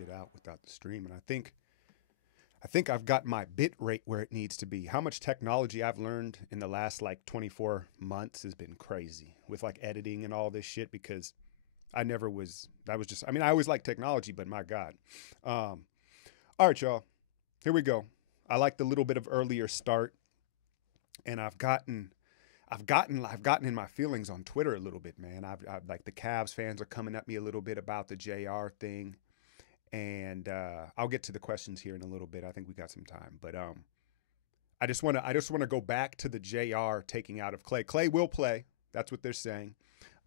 shit out without the stream. And I think I've got my bit rate where it needs to be. How much technology I've learned in the last like 24 months has been crazy with like editing and all this shit, because I always liked technology, but my God. All right, y'all, here we go. I like the little bit of earlier start, and I've gotten in my feelings on Twitter a little bit, man. I've like the Cavs fans are coming at me a little bit about the JR thing. And I'll get to the questions here in a little bit. I think we got some time, but I just want to go back to the JR taking out of Clay. Clay will play. That's what they're saying.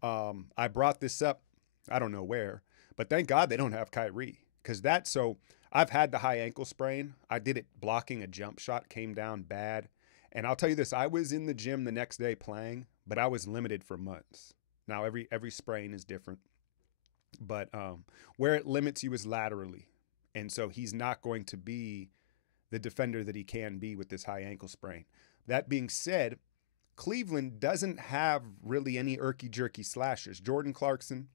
I brought this up, I don't know where, but thank God they don't have Kyrie, because so I've had the high ankle sprain. I did it blocking a jump shot, came down bad, and I'll tell you this: I was in the gym the next day playing, but I was limited for months. Now every sprain is different. But where it limits you is laterally. And so he's not going to be the defender that he can be with this high ankle sprain. That being said, Cleveland doesn't have really any irky-jerky slashers. Jordan Clarkson,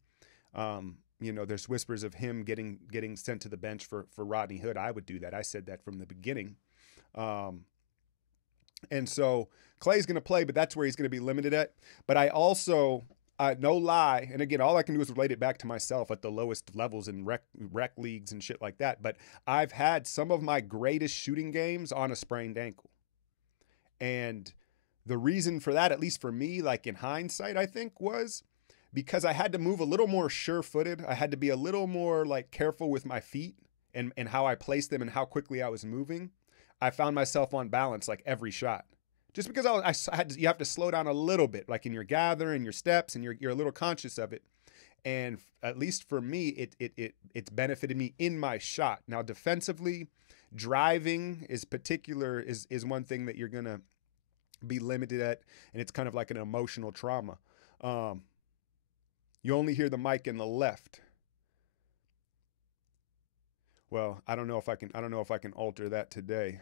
there's whispers of him getting sent to the bench for Rodney Hood. I would do that. I said that from the beginning. And so Clay's going to play, but that's where he's going to be limited at. But I also... no lie, and again, all I can do is relate it back to myself at the lowest levels in rec leagues and shit like that. But I've had some of my greatest shooting games on a sprained ankle. And the reason for that, at least for me, like in hindsight, I think, was because I had to move a little more sure-footed. I had to be a little more like careful with my feet and how I placed them and how quickly I was moving. I found myself on balance like every shot. Just because you have to slow down a little bit, like in your gather and your steps, and you're a little conscious of it. And at least for me, it's benefited me in my shot. Now, defensively, driving is one thing that you're gonna be limited at, and it's kind of like an emotional trauma. You only hear the mic in the left. Well, I don't know if I can alter that today.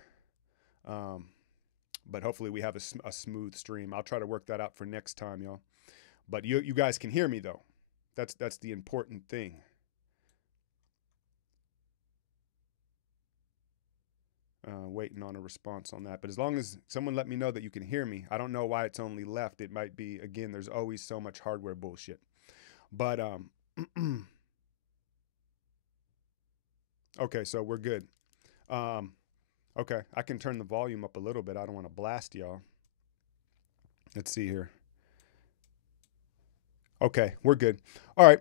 But hopefully we have a smooth stream. I'll try to work that out for next time, y'all. But you guys can hear me, though. That's the important thing. Waiting on a response on that. But as long as someone let me know that you can hear me. I don't know why it's only left. It might be, again, there's always so much hardware bullshit. But, okay, so we're good. Okay, I can turn the volume up a little bit. I don't want to blast y'all. Let's see here. Okay, we're good. All right,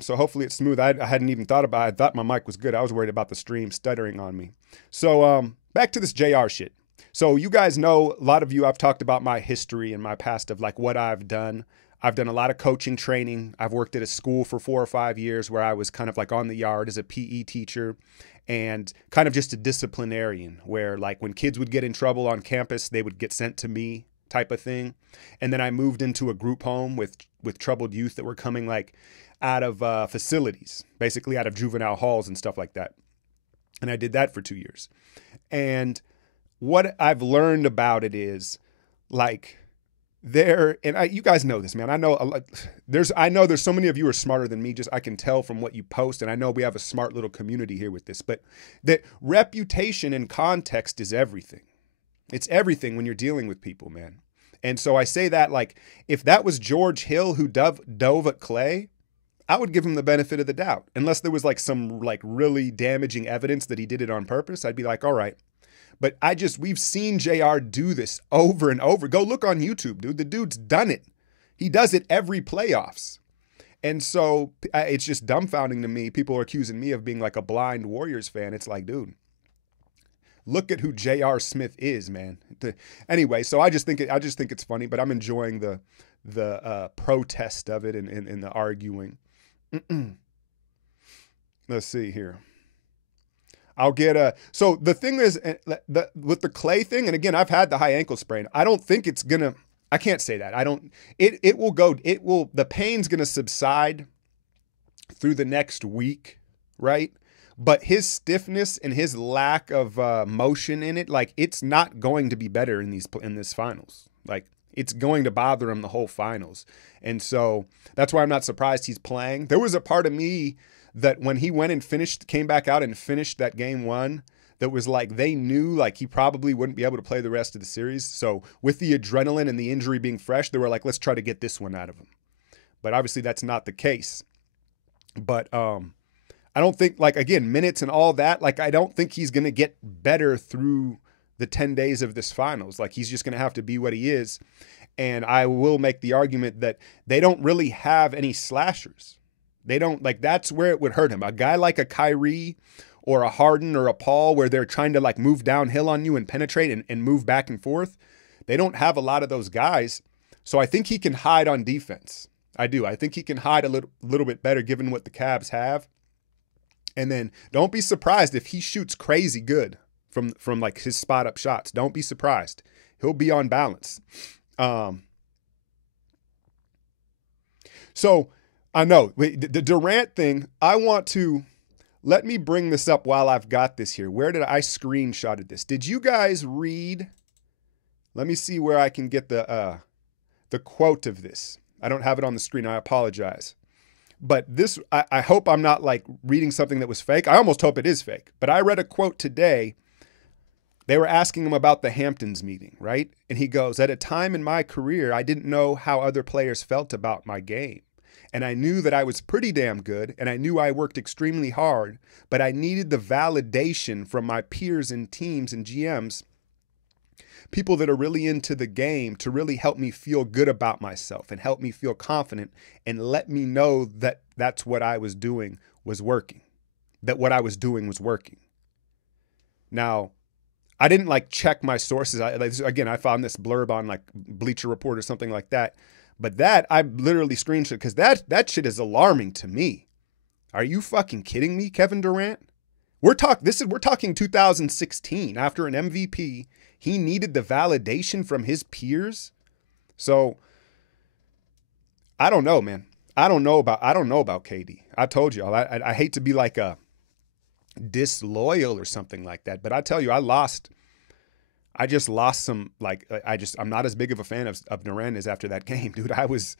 so hopefully it's smooth. I hadn't even thought about it. I thought my mic was good. I was worried about the stream stuttering on me. So back to this JR shit. So you guys know, a lot of you, I've talked about my history and my past of like what I've done. I've done a lot of coaching training. I've worked at a school for 4 or 5 years where I was kind of like on the yard as a PE teacher and kind of just a disciplinarian, where like when kids would get in trouble on campus, they would get sent to me type of thing. And then I moved into a group home with troubled youth that were coming like out of facilities, basically out of juvenile halls and stuff like that. And I did that for 2 years. And what I've learned about it is like, you guys know this, man. I know there's so many of you are smarter than me. Just I can tell from what you post, and I know we have a smart little community here with this. But that reputation and context is everything. It's everything when you're dealing with people, man. And so I say that like if that was George Hill who dove at Clay, I would give him the benefit of the doubt, unless there was like some like really damaging evidence that he did it on purpose. I'd be like, all right. But we've seen JR do this over and over. Go look on YouTube, dude. The dude's done it. He does it every playoffs. And so it's just dumbfounding to me. People are accusing me of being like a blind Warriors fan. It's like, dude, look at who J.R. Smith is, man. Anyway, so I just think it's funny, but I'm enjoying the protest of it and the arguing. Let's see here. I'll get so the thing is with the Clay thing, and again, I've had the high ankle sprain. I don't think it's gonna, I can't say that. The pain's gonna subside through the next week, right? But his stiffness and his lack of motion in it, like it's not going to be better in this finals. Like it's going to bother him the whole finals. And so that's why I'm not surprised he's playing. There was a part of me that when he went and came back out and finished that game one, that was like they knew like he probably wouldn't be able to play the rest of the series. So with the adrenaline and the injury being fresh, they were like, let's try to get this one out of him. But obviously that's not the case. But I don't think, like, again, minutes and all that, like, I don't think he's going to get better through the 10 days of this finals. Like, he's just going to have to be what he is. And I will make the argument that they don't really have any slashers. They don't, like, that's where it would hurt him. A guy like a Kyrie or a Harden or a Paul, where they're trying to, like, move downhill on you and penetrate and move back and forth. They don't have a lot of those guys. So I think he can hide on defense. I do. I think he can hide a little bit better given what the Cavs have. And then don't be surprised if he shoots crazy good from like his spot up shots. Don't be surprised. He'll be on balance. So I know the Durant thing, let me bring this up while I've got this here. Where did I screenshotted this? Did you guys read? Let me see where I can get the quote of this. I don't have it on the screen. I apologize. But this, I hope I'm not like reading something that was fake. I almost hope it is fake. But I read a quote today. They were asking him about the Hamptons meeting, right? And he goes, at a time in my career, I didn't know how other players felt about my game. And I knew that I was pretty damn good, and I knew I worked extremely hard, but I needed the validation from my peers and teams and GMs, people that are really into the game, to really help me feel good about myself and help me feel confident and let me know that that's what I was doing was working, that what I was doing was working. Now, I didn't like check my sources. I found this blurb on like Bleacher Report or something like that. But that I literally screenshot because that shit is alarming to me. Are you fucking kidding me, Kevin Durant? We're talking 2016 after an MVP. He needed the validation from his peers. So I don't know, man. I don't know about KD. I told you, I hate to be like a disloyal or something like that, but I tell you, I just lost some, like, I'm not as big of a fan of Durant as after that game, dude. I was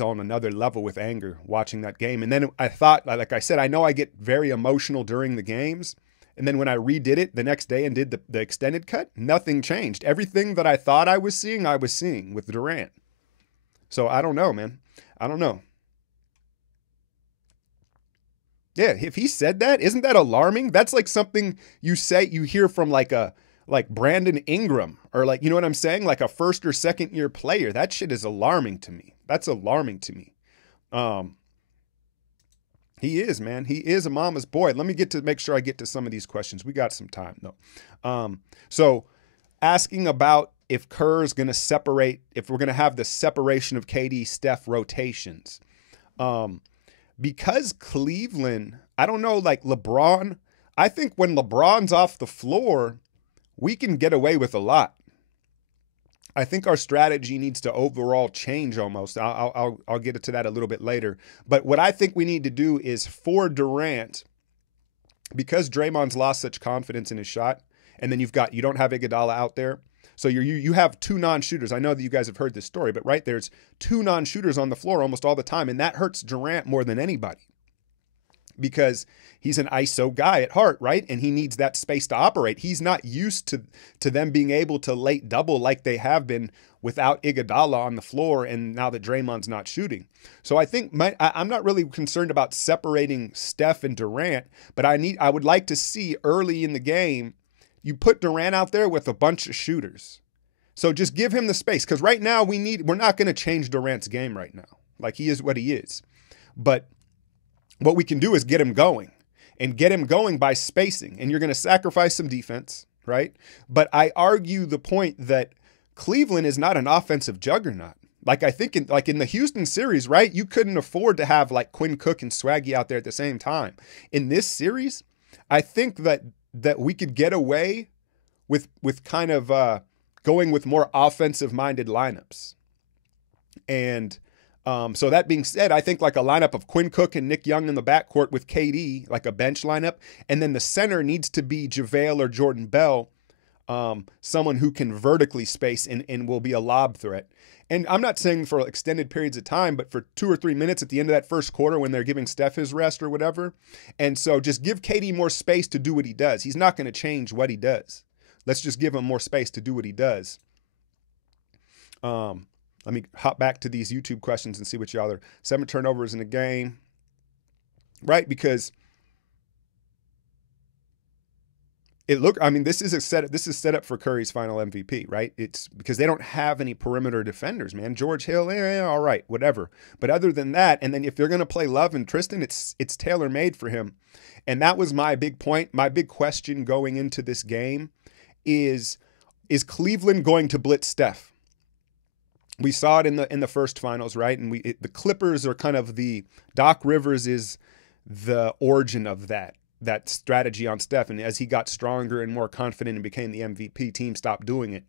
on another level with anger watching that game. And then I thought, like I said, I know I get very emotional during the games. And then when I redid it the next day and did the extended cut, nothing changed. Everything that I thought I was seeing with Durant. So I don't know, man. I don't know. Yeah, if he said that, isn't that alarming? That's like something you hear from like Brandon Ingram, or like, you know what I'm saying? Like a first or second year player. That shit is alarming to me. That's alarming to me. He is, man. He is a mama's boy. Let me make sure I get to some of these questions. We got some time though. So asking about if Kerr's going to separate, if we're going to have the separation of KD Steph rotations. Because Cleveland, I don't know, like LeBron, I think when LeBron's off the floor, we can get away with a lot. I think our strategy needs to overall change almost. I'll get into that a little bit later. But what I think we need to do is for Durant, because Draymond's lost such confidence in his shot, and then you don't have Iguodala out there. So you have two non-shooters. I know that you guys have heard this story, but right, there's two non-shooters on the floor almost all the time, and that hurts Durant more than anybody because he's an ISO guy at heart, right? And he needs that space to operate. He's not used to them being able to late double like they have been without Iguodala on the floor, and now that Draymond's not shooting. So I think I'm not really concerned about separating Steph and Durant, but I would like to see early in the game you put Durant out there with a bunch of shooters. So just give him the space, because right now we're not going to change Durant's game right now. Like, he is what he is. But what we can do is get him going, and get him going by spacing. And you're going to sacrifice some defense, right? But I argue the point that Cleveland is not an offensive juggernaut. Like, I think in the Houston series, right, you couldn't afford to have like Quinn Cook and Swaggy out there at the same time. In this series, I think that we could get away with kind of going with more offensive-minded lineups. And so that being said, I think like a lineup of Quinn Cook and Nick Young in the backcourt with KD, like a bench lineup, and then the center needs to be JaVale or Jordan Bell, someone who can vertically space and will be a lob threat. And I'm not saying for extended periods of time, but for 2 or 3 minutes at the end of that first quarter when they're giving Steph his rest or whatever. And so just give KD more space to do what he does. He's not going to change what he does. Let's just give him more space to do what he does. Let me hop back to these YouTube questions and see what y'all are. 7 turnovers in a game, right? Because this is set up for Curry's final MVP, right? It's because they don't have any perimeter defenders, man. George Hill, all right, whatever. But other than that, and then if they're going to play Love and Tristan, it's tailor-made for him. And that was my big point. My big question going into this game is Cleveland going to blitz Steph? We saw it in the first finals, right? And the Clippers are kind of Doc Rivers is the origin of that strategy on Steph. And as he got stronger and more confident and became the MVP, team stopped doing it.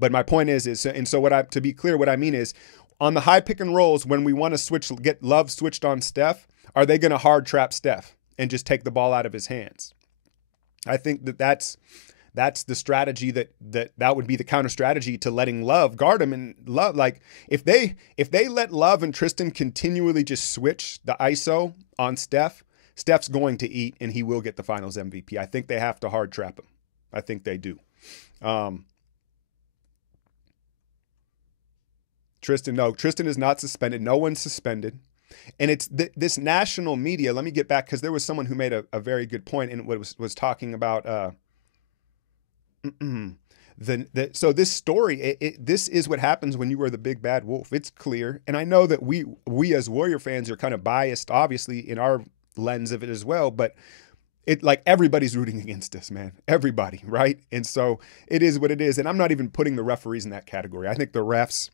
But my point to be clear, what I mean is on the high pick and rolls, when we want to get Love switched on Steph, are they going to hard trap Steph and just take the ball out of his hands? I think that's the strategy that would be the counter strategy to letting Love guard him. And Love, like if they let Love and Tristan continually just switch the ISO on Steph's going to eat and he will get the finals MVP. I think they have to hard trap him. I think they do. Tristan is not suspended. No one's suspended. And it's this national media. Let me get back because there was someone who made a very good point and was talking about so this story, this is what happens when you are the big bad wolf. It's clear. And I know that we as Warrior fans are kind of biased, obviously, in our lens of it as well, but it like everybody's rooting against us, man. Everybody, right? And so it is what it is. And I'm not even putting the referees in that category. I think the refs,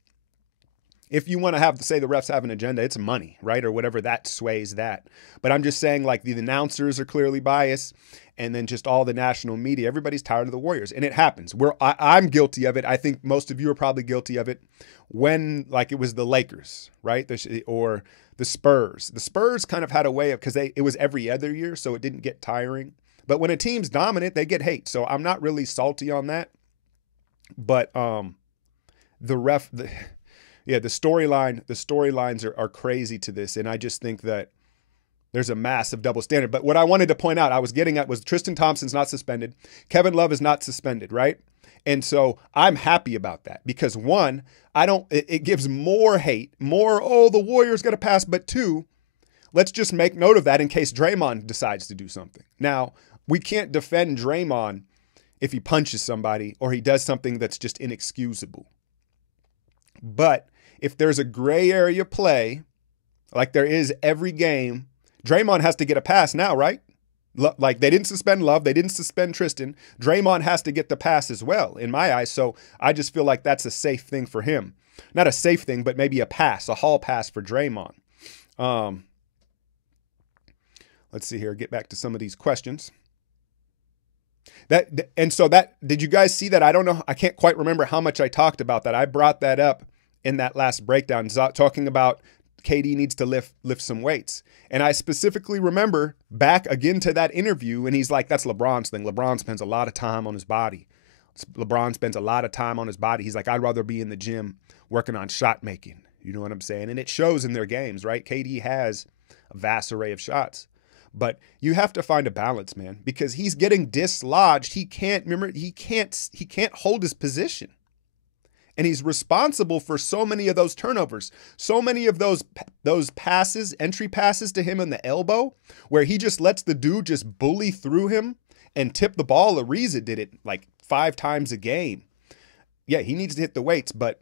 if you want to say the refs have an agenda, it's money, right? Or whatever that sways that. But I'm just saying like the announcers are clearly biased and then just all the national media, everybody's tired of the Warriors. And it happens. I'm guilty of it. I think most of you are probably guilty of it when like it was the Lakers, right? Or the Spurs. The Spurs kind of had a way of, because it was every other year, so it didn't get tiring. But when a team's dominant, they get hate. So I'm not really salty on that. But the storylines are crazy to this. And I just think that there's a massive double standard. But what I wanted to point out, I was getting at was Tristan Thompson's not suspended. Kevin Love is not suspended, right? And so I'm happy about that because one, it gives more hate, the Warriors got to pass. But two, let's just make note of that in case Draymond decides to do something. Now, we can't defend Draymond if he punches somebody or he does something that's just inexcusable. But if there's a gray area play, like there is every game, Draymond has to get a pass now, right? Like they didn't suspend Love, they didn't suspend Tristan. Draymond has to get the pass as well, in my eyes. So I just feel like that's a safe thing for him. Not a safe thing, but maybe a hall pass for Draymond. Let's see here, get back to some of these questions. Did you guys see that? I don't know. I can't quite remember how much I talked about that. I brought that up in that last breakdown, talking about KD needs to lift some weights. And I specifically remember back again to that interview, and he's like, that's LeBron's thing. LeBron spends a lot of time on his body. He's like, I'd rather be in the gym working on shot making. You know what I'm saying? And it shows in their games, right? KD has a vast array of shots. But you have to find a balance, man, because he's getting dislodged. He can't hold his position. And he's responsible for so many of those turnovers, so many of those passes, entry passes to him in the elbow, where he just lets the dude just bully through him and tip the ball. Ariza did it like 5 times a game. Yeah, he needs to hit the weights, but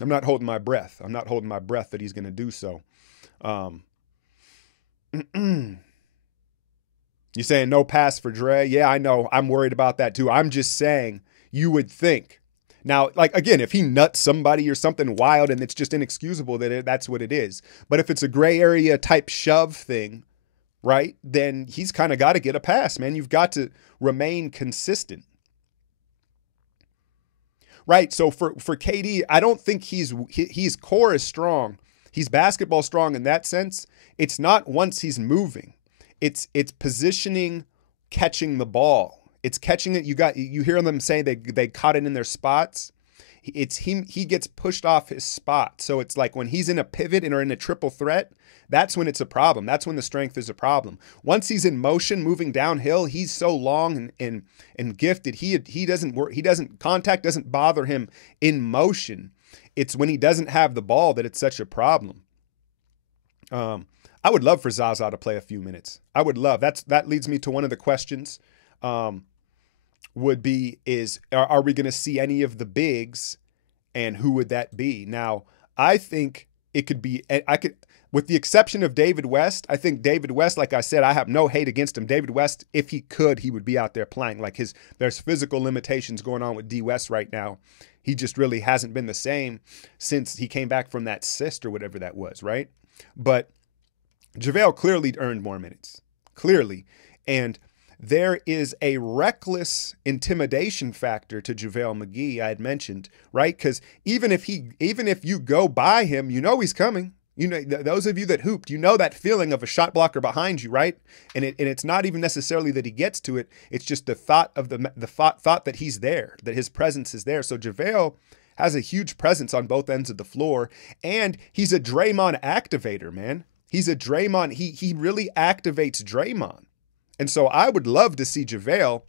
I'm not holding my breath. I'm not holding my breath that he's going to do so. You're saying no pass for Dre? Yeah, I know. I'm worried about that too. I'm just saying you would think. Now, like, again, if he nuts somebody or something wild and it's just inexcusable, that's what it is. But if it's a gray area type shove thing, right, then he's kind of got to get a pass, man. You've got to remain consistent. Right, so for KD, I don't think his core is strong. He's basketball strong in that sense. It's not once he's moving. It's positioning, catching the ball. It's catching it. You hear them say they caught it in their spots. he gets pushed off his spot. So it's like when he's in a pivot or in a triple threat, that's when it's a problem. That's when the strength is a problem. Once he's in motion, moving downhill, he's so long and gifted. He doesn't work. Contact doesn't bother him in motion. It's when he doesn't have the ball that it's such a problem. I would love for Zaza to play a few minutes. I would love. That leads me to one of the questions. Would be are we going to see any of the bigs, and who would that be? Now, I think it could be. With the exception of David West, I think David West, like I said, I have no hate against him. David West, if he could, he would be out there playing. Like there's physical limitations going on with D West right now. He just really hasn't been the same since he came back from that cyst or whatever that was, right? But JaVale clearly earned more minutes, clearly, and there is a reckless intimidation factor to JaVale McGee. I had mentioned, right? Because even if you go by him, you know he's coming. You know, those of you that hooped, you know that feeling of a shot blocker behind you, right? And it's not even necessarily that he gets to it. It's just the thought of the thought that he's there, that his presence is there. So JaVale has a huge presence on both ends of the floor, and he's a Draymond activator, man. He's a Draymond. He really activates Draymond. And so I would love to see JaVale.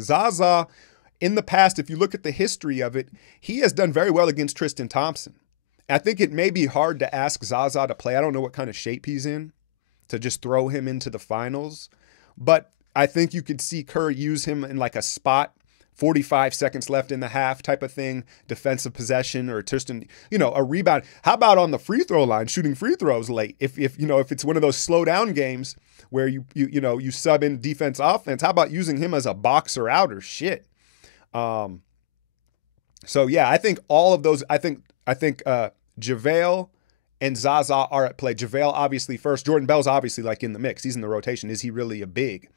Zaza, in the past, if you look at the history of it, he has done very well against Tristan Thompson. I think it may be hard to ask Zaza to play. I don't know what kind of shape he's in to just throw him into the finals. But I think you could see Kerr use him in like a spot, 45 seconds left in the half type of thing, defensive possession, or Tristan, a rebound. How about on the free throw line, shooting free throws late? If it's one of those slow down games where you sub in defense offense, how about using him as a boxer out or shit? So yeah, I think all of those. I think JaVale and Zaza are at play. JaVale obviously first. Jordan Bell's obviously like in the mix. He's in the rotation. Is he really a big?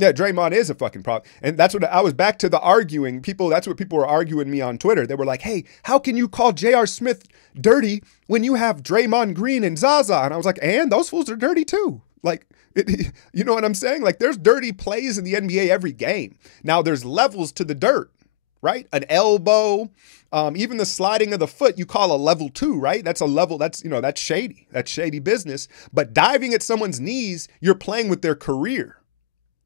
Yeah, Draymond is a fucking problem. And that's what I was back to the arguing. That's what people were arguing me on Twitter. They were like, hey, how can you call J.R. Smith dirty when you have Draymond Green and Zaza? And I was like, and those fools are dirty too. Like, you know what I'm saying? Like, there's dirty plays in the NBA every game. Now, there's levels to the dirt, right? An elbow, even the sliding of the foot, you call a level 2, right? That's a level, that's shady. That's shady business. But diving at someone's knees, you're playing with their career.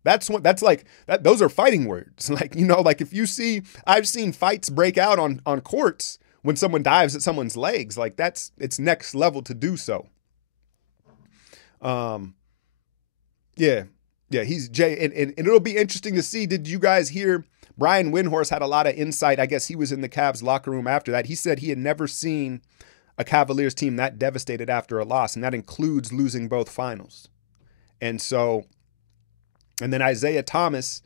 Those are fighting words. Like, if you see, I've seen fights break out on courts when someone dives at someone's legs. Like, it's next level to do so. Yeah, he's Jay. And it'll be interesting to see. Did you guys hear Brian Windhorst had a lot of insight? I guess he was in the Cavs locker room after that. He said he had never seen a Cavaliers team that devastated after a loss, and that includes losing both finals. And then Isaiah Thomas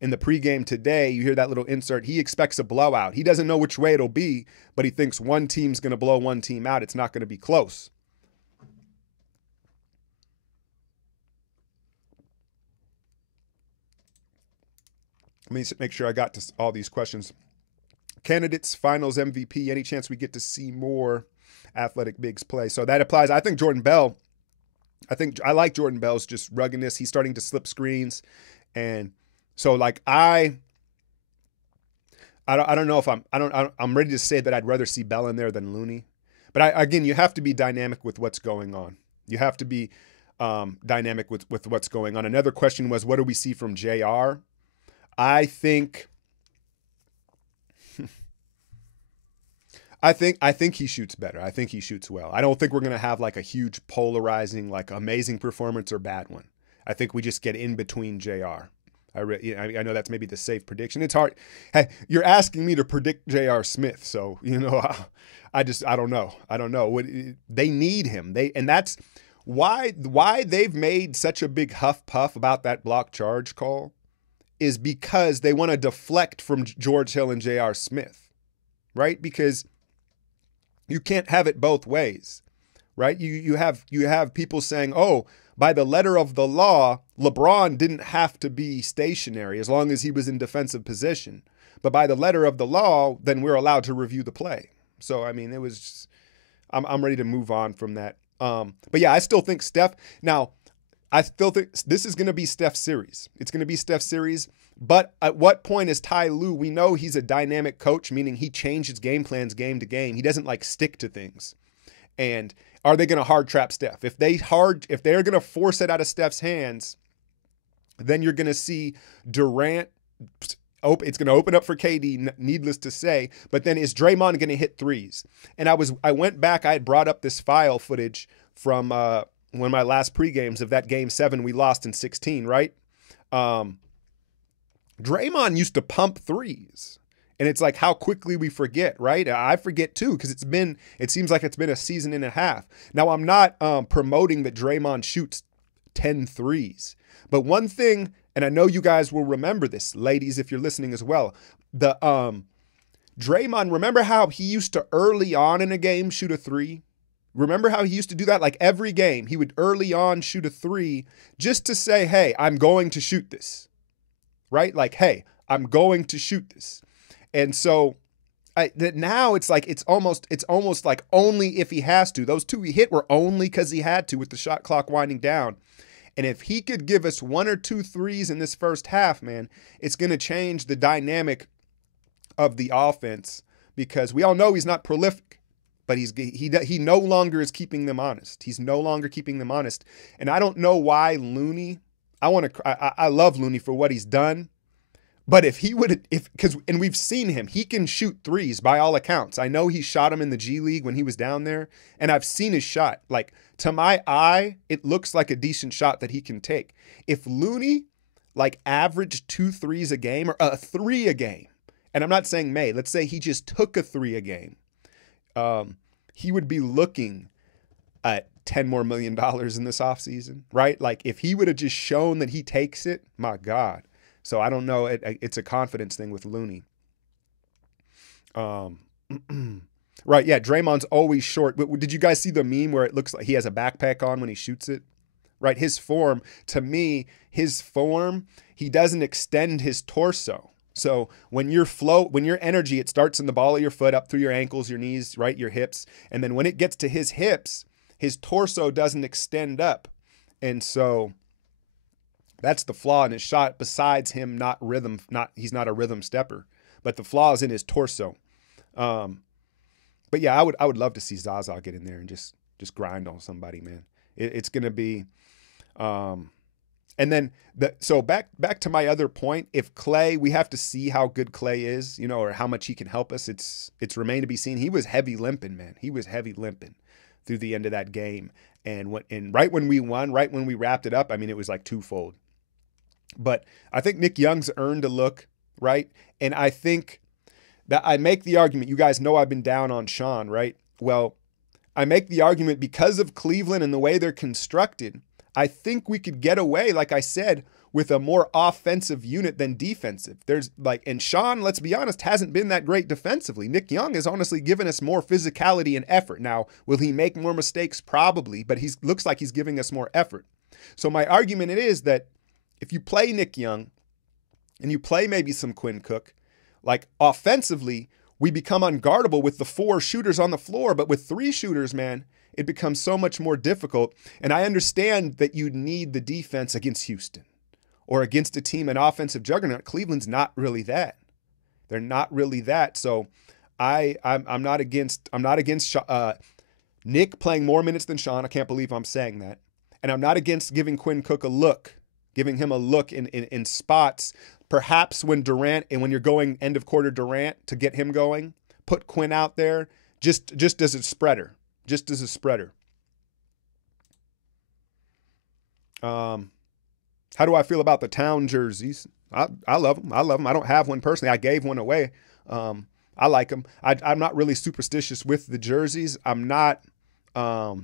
in the pregame today, you hear that little insert, he expects a blowout. He doesn't know which way it'll be, but he thinks one team's going to blow one team out. It's not going to be close. Let me make sure I got to all these questions. Candidates, finals MVP, any chance we get to see more athletic bigs play? So that applies. I think Jordan Bell, I like Jordan Bell's just ruggedness. He's starting to slip screens. And so like I don't know if I'm ready to say that I'd rather see Bell in there than Looney. But again, you have to be dynamic with what's going on. You have to be dynamic with what's going on. Another question was, what do we see from JR? I think he shoots better. I think he shoots well. I don't think we're going to have like a huge polarizing, like amazing performance or bad one. I think we just get in between JR. I know that's maybe the safe prediction. It's hard. Hey, you're asking me to predict J.R. Smith. So, I don't know. They need him. And that's why they've made such a big huff puff about that block charge call is because they want to deflect from George Hill and J.R. Smith, right? Because you can't have it both ways, right? You have people saying, oh, by the letter of the law, LeBron didn't have to be stationary as long as he was in defensive position. But by the letter of the law, then we're allowed to review the play. So, I mean, it was just, I'm ready to move on from that. But yeah, I still think Steph. Now, I still think this is going to be Steph's series. It's going to be Steph's series. But at what point is Ty Lue? We know he's a dynamic coach, meaning he changes game plans game to game. He doesn't like stick to things. And are they going to hard trap Steph? If they're going to force it out of Steph's hands, then you're going to see Durant. It's going to open up for KD, needless to say. But then is Draymond going to hit threes? And I went back. I had brought up this file footage from one of my last pregames of that Game 7 we lost in 16, right? Draymond used to pump threes. And it's like how quickly we forget, right? I forget too, because it seems like it's been a season and a half. Now, I'm not promoting that Draymond shoots 10 threes. But one thing, and I know you guys will remember this, ladies, if you're listening as well. The Draymond, remember how he used to early on in a game shoot a three? Remember how he used to do that? Like every game, he would early on shoot a three just to say, hey, I'm going to shoot this, right? Like, hey, I'm going to shoot this. And so now it's like it's almost like only if he has to. Those two he hit were only because he had to with the shot clock winding down. And if he could give us 1 or 2 threes in this first half, man, it's going to change the dynamic of the offense, because we all know he's not prolific, but he no longer is keeping them honest. He's no longer keeping them honest. And I don't know why Looney, I love Looney for what he's done. But and we've seen him, he can shoot threes by all accounts. I know he shot him in the G League when he was down there, and I've seen his shot. Like, to my eye, it looks like a decent shot that he can take. If Looney, like, averaged 2 threes a game, or a 3 a game, and I'm not saying let's say he just took a 3 a game, he would be looking at $10 more million in this offseason, right? Like, if he would have just shown that he takes it, my God. So I don't know. It's a confidence thing with Looney. Right, yeah, Draymond's always short. But did you guys see the meme where it looks like he has a backpack on when he shoots it? Right, his form, to me, he doesn't extend his torso. So when your energy, it starts in the ball of your foot up through your ankles, your knees, right, your hips. And then when it gets to his hips, his torso doesn't extend up. And so that's the flaw in his shot, besides him he's not a rhythm stepper, but the flaw is in his torso. But yeah, I would love to see Zaza get in there and just grind on somebody, man. It's going to be, and then so back to my other point, if Klay, we have to see how good Klay is, or how much he can help us. It's remained to be seen. He was heavy limping, man. He was heavy limping through the end of that game. And right when we won, right when we wrapped it up, I mean, it was like twofold. But I think Nick Young's earned a look, right? And I think that I make the argument, you guys know I've been down on Sean, right? Well, I make the argument because of Cleveland and the way they're constructed, I think we could get away, like I said, with a more offensive unit than defensive. And Sean, let's be honest, hasn't been that great defensively. Nick Young has honestly given us more physicality and effort. Now, will he make more mistakes? Probably, but he looks like he's giving us more effort. So my argument is that if you play Nick Young and you play maybe some Quinn Cook, like offensively, we become unguardable with the 4 shooters on the floor. But with 3 shooters, man, it becomes so much more difficult. And I understand that you need the defense against Houston or against a team, an offensive juggernaut. Cleveland's not really that. They're not really that. So I'm not against Nick playing more minutes than Sean. I can't believe I'm saying that. And I'm not against giving Quinn Cook giving him a look in spots, perhaps when Durant, and when you're going end of quarter Durant to get him going, put Quinn out there just as a spreader, How do I feel about the Town jerseys? I love them. I don't have one personally. I gave one away. I like them. I'm not really superstitious with the jerseys. I'm not a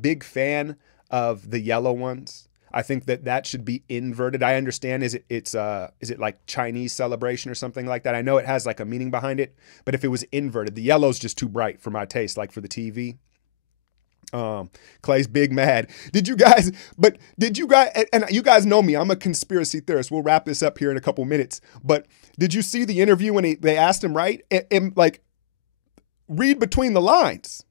big fan of the yellow ones. I think that should be inverted. I understand is it like Chinese celebration or something like that? I know it has like a meaning behind it, but if it was inverted, the yellow's just too bright for my taste, like for the TV. Clay's big mad. Did you guys, and you guys know me, I'm a conspiracy theorist. We'll wrap this up here in a couple minutes, but did you see the interview when they asked him, right? And like, read between the lines.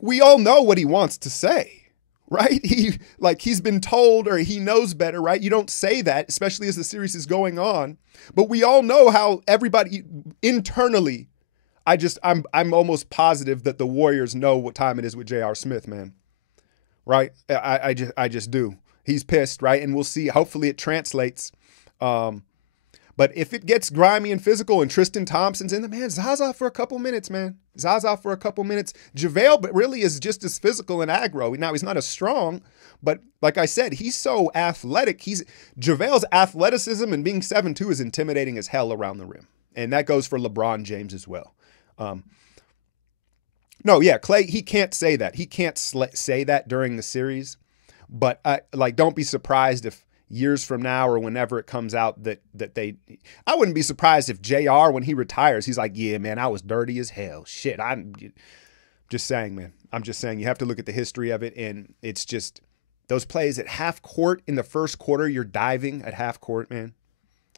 We all know what he wants to say. right? He's been told or he knows better, right? You don't say that, especially as the series is going on. But we all know how everybody internally, I'm almost positive that the Warriors know what time it is with J.R. Smith, man. Right? I just do. He's pissed, right? And we'll see. Hopefully it translates. But if it gets grimy and physical and Tristan Thompson's in the man, Zaza for a couple minutes, man. Zaza for a couple minutes. JaVale, but really is just as physical and aggro. Now, he's not as strong, but like I said, he's so athletic. JaVale's athleticism and being 7'2" is intimidating as hell around the rim. And that goes for LeBron James as well. No, yeah, Clay, he can't say that. He can't say that during the series. But don't be surprised if years from now or whenever it comes out that I wouldn't be surprised if JR, when he retires, he's like, yeah, man, I was dirty as hell. Shit, I'm just saying, man. I'm just saying you have to look at the history of it, and it's just those plays at half court in the first quarter, you're diving at half court, man.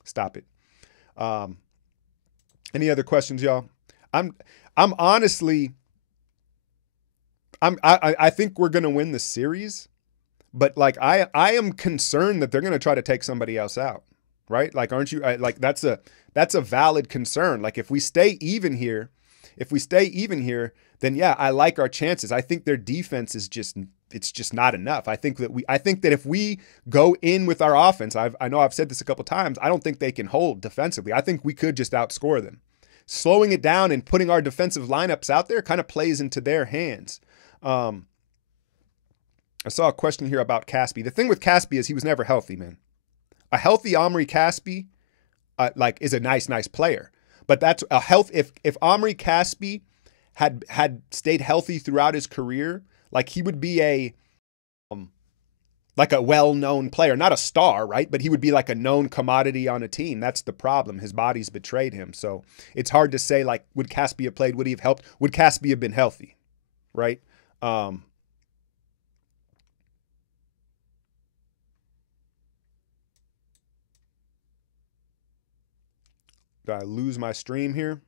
Stop it. Any other questions, y'all? I'm honestly, I think we're gonna win the series. But like I am concerned that they're going to try to take somebody else out, right? Like, aren't you? That's a valid concern. Like, if we stay even here, then yeah, I like our chances. I think their defense is just not enough. I think that if we go in with our offense, I know I've said this a couple times. I don't think they can hold defensively. I think we could just outscore them. Slowing it down and putting our defensive lineups out there kind of plays into their hands. I saw a question here about Caspi. The thing with Caspi is he was never healthy, man. A healthy Omri Caspi, is a nice player. But that's a health. If Omri Caspi had stayed healthy throughout his career, like he would be a well-known player, not a star, right? But he would be like a known commodity on a team. That's the problem. His body's betrayed him. So it's hard to say, like, would Caspi have played? Would he have helped? Would Caspi have been healthy, right? Did I lose my stream here?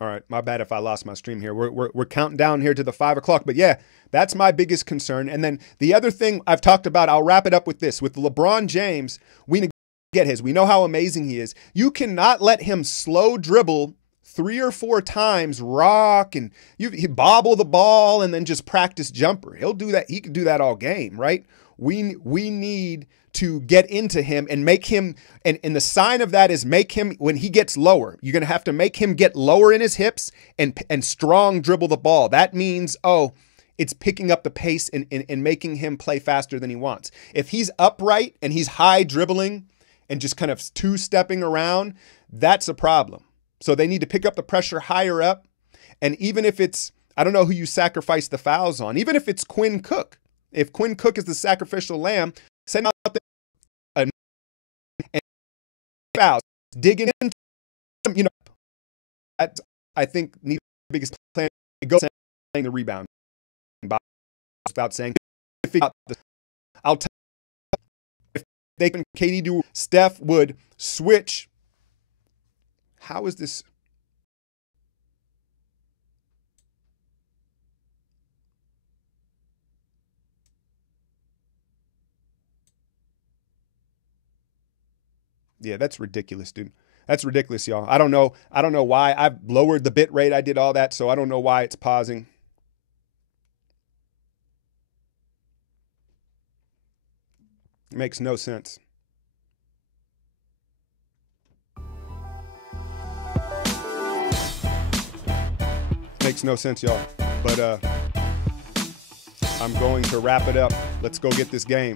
All right, my bad if I lost my stream here. We're counting down here to the 5 o'clock. But yeah, that's my biggest concern. And then the other thing I've talked about, I'll wrap it up with this. With LeBron James, we get his. We know how amazing he is. You cannot let him slow dribble 3 or 4 times, rock, and he bobble the ball and then just practice jumper. He'll do that. He can do that all game, right? We need to get into him and make him, and the sign of that is make him, when he gets lower, you're going to have to make him get lower in his hips and strong dribble the ball. That means, it's picking up the pace and making him play faster than he wants. If he's upright and he's high dribbling and just kind of two-stepping around, that's a problem. So they need to pick up the pressure higher up. And even if it's, I don't know who you sacrifice the fouls on, even if it's Quinn Cook, if Quinn Cook is the sacrificial lamb, send out there and fouls, digging into, I think needs the biggest plan to go saying the rebound. Without saying, I'll tell you, if they can, KD do, Steph would switch. How is this? Yeah, that's ridiculous, dude. That's ridiculous, y'all. I don't know why. I've lowered the bit rate. I did all that, so I don't know why it's pausing. It makes no sense. Makes no sense, y'all. But I'm going to wrap it up. Let's go get this game.